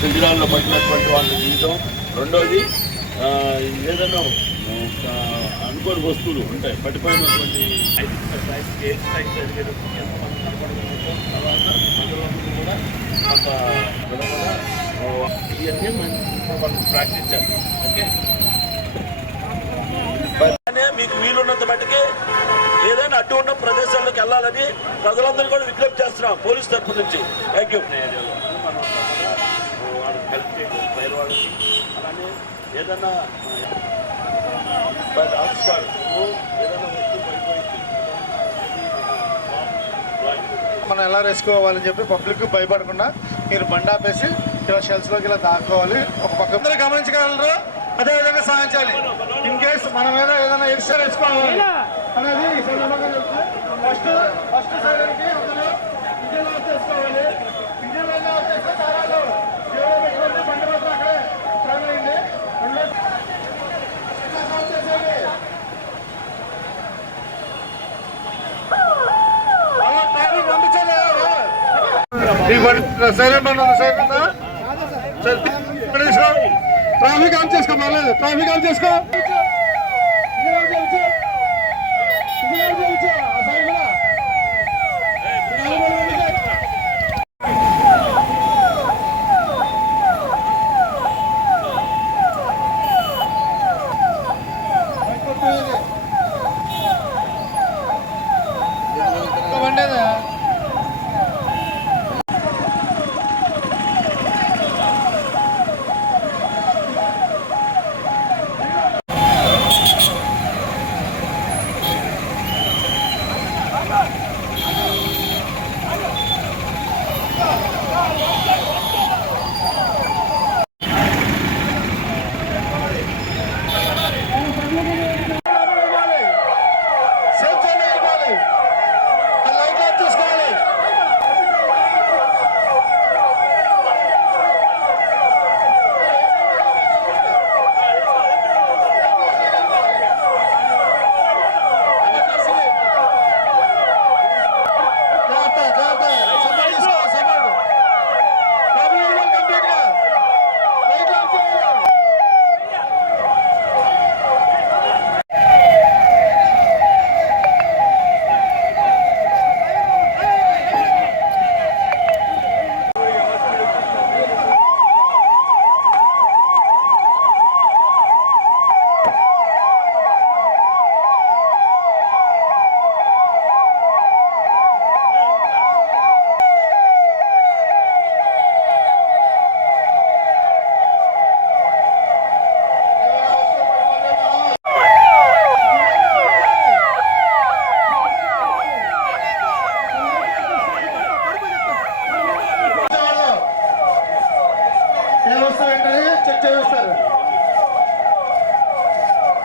శిబిరాల్లో పట్టినటువంటి వాళ్ళని తీయటం. రెండోది ఏదైనా అనుకోని వస్తువులు ఉంటాయి పట్టిపోయినటువంటి ఇవన్నీ మనం ప్రాక్టీస్ చేస్తాం. ఓకే, మీకు వీలున్నంత మట్టుకే ఏదైనా అడ్డు ఉన్న ప్రదేశాల్లోకి వెళ్ళాలని ప్రజలందరూ కూడా విజ్ఞప్తి చేస్తున్నాం పోలీస్ తరఫు నుంచి. Thank you. మనం వాళ్ళకి హెల్ప్ చేయడం ఫైర్ వాళ్ళకి, అలానే ఏదైనా ఏదైనా వస్తువు పడిపోయింది మనం ఎలా రెస్క్యూ అవ్వాలని చెప్పి పబ్లిక్ భయపడకుండా మీరు బండి ఆపేసి ఇలా షెల్స్లోకి ఇలా దాక్కోవాలి. ఒక పక్క అందరూ గమనించగలరు, అదేవిధంగా సాధించాలి. ఇన్ కేస్ మన మీద ఏదైనా ఎక్స్ట్రా వేసుకోవాలి అనేది ఈ సందర్భంగా చెప్తే ఫస్ట్ సైడ్కి అందరూ ఇంజన్ ఆఫ్ చేసుకోవాలి. ఇంజన్ ఆఫ్ చేస్తే సారాలు జీవో పెట్టుకోండి, బండి మొత్తం అక్కడే స్టార్ట్ అయింది. సైలెంట్ ఉన్నది, సైలెంట్ ట్రాఫిక్ ఆన్ చేసుకో, పర్లేదు ట్రాఫిక్ ఆన్ చేసుకో.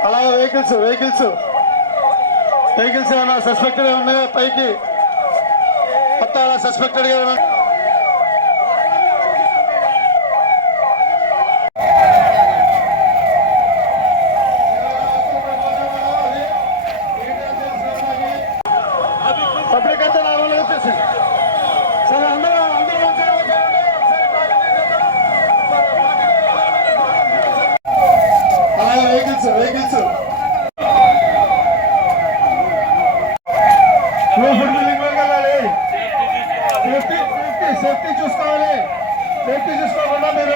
అలాగే వెహికల్స్ ఏమైనా సస్పెక్టెడ్ ఉన్నాయో పైకి మొత్తం అలా సస్పెక్టెడ్గా ఏమైనా పబ్లిక్ అంతా నార్మల్గా వచ్చేసింది. సరే అందరూ అలాగే వెహికల్స్ సేఫ్టీ చూసుకోవాలి. సేఫ్టీ చూసుకోకుండా మీరు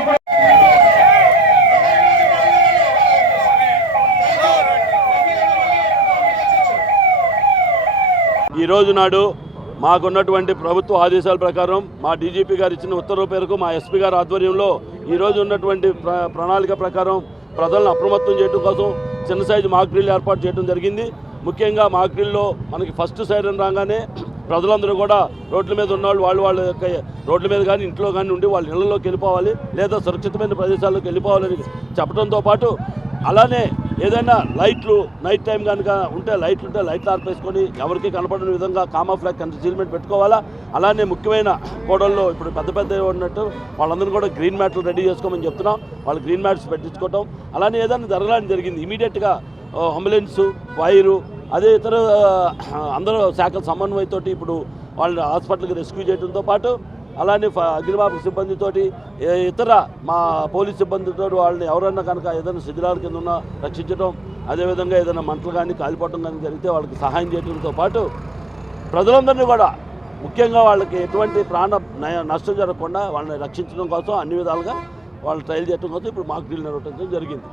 ఈరోజు నాడు మాకున్నటువంటి ప్రభుత్వ ఆదేశాల ప్రకారం మా డీజీపీ గారు ఇచ్చిన ఉత్తర్వు మేరకు మా ఎస్పీ గారి ఆధ్వర్యంలో ఈరోజు ఉన్నటువంటి ప్రణాళిక ప్రకారం ప్రజలను అప్రమత్తం చేయడం కోసం చిన్న సైజు మాక్ డ్రిల్ ఏర్పాటు చేయడం జరిగింది. ముఖ్యంగా మాక్ డ్రిల్లో మనకి ఫస్ట్ సైరన్ రాగానే ప్రజలందరూ కూడా రోడ్ల మీద ఉన్నవాళ్ళు వాళ్ళ యొక్క రోడ్ల మీద కానీ ఇంట్లో కానీ ఉండి వాళ్ళ ఇళ్లలోకి వెళ్ళిపోవాలి, లేదా సురక్షితమైన ప్రదేశాల్లోకి వెళ్ళిపోవాలని చెప్పడంతో పాటు అలానే ఏదైనా లైట్లు నైట్ టైం కనుక ఉంటే లైట్లు ఆర్పేసుకొని ఎవరికి కనపడని విధంగా కామాఫ్లాగ్ కన్సీల్మెంట్ పెట్టుకోవాలా. అలానే ముఖ్యమైన కోడల్లో ఇప్పుడు పెద్ద ఉన్నట్టు వాళ్ళందరూ కూడా గ్రీన్ మ్యాట్లు రెడీ చేసుకోమని చెప్తున్నాం. వాళ్ళు గ్రీన్ మ్యాట్స్ పెట్టించుకోవటం అలానే ఏదైనా జరగాలని జరిగింది ఇమీడియట్గా అంబులెన్సు ఫైరు అదే ఇతర అందరూ శాఖల సమన్వయంతో ఇప్పుడు వాళ్ళని హాస్పిటల్కి రెస్క్యూ చేయడంతో పాటు అలానే అగ్నిమాపక సిబ్బందితోటి ఇతర మా పోలీస్ సిబ్బందితో వాళ్ళని ఎవరన్నా కనుక ఏదైనా శిథిలాల కింద ఉన్నా రక్షించడం, అదేవిధంగా ఏదైనా మంటలు కానీ కాలిపోవడం కానీ జరిగితే వాళ్ళకి సహాయం చేయడంతో పాటు ప్రజలందరినీ కూడా ముఖ్యంగా వాళ్ళకి ఎటువంటి ప్రాణ నష్టం జరగకుండా వాళ్ళని రక్షించడం కోసం అన్ని విధాలుగా వాళ్ళు ట్రయల్ చేయడం కోసం ఇప్పుడు మాక్ డ్రిల్ నిర్వహించడం జరిగింది.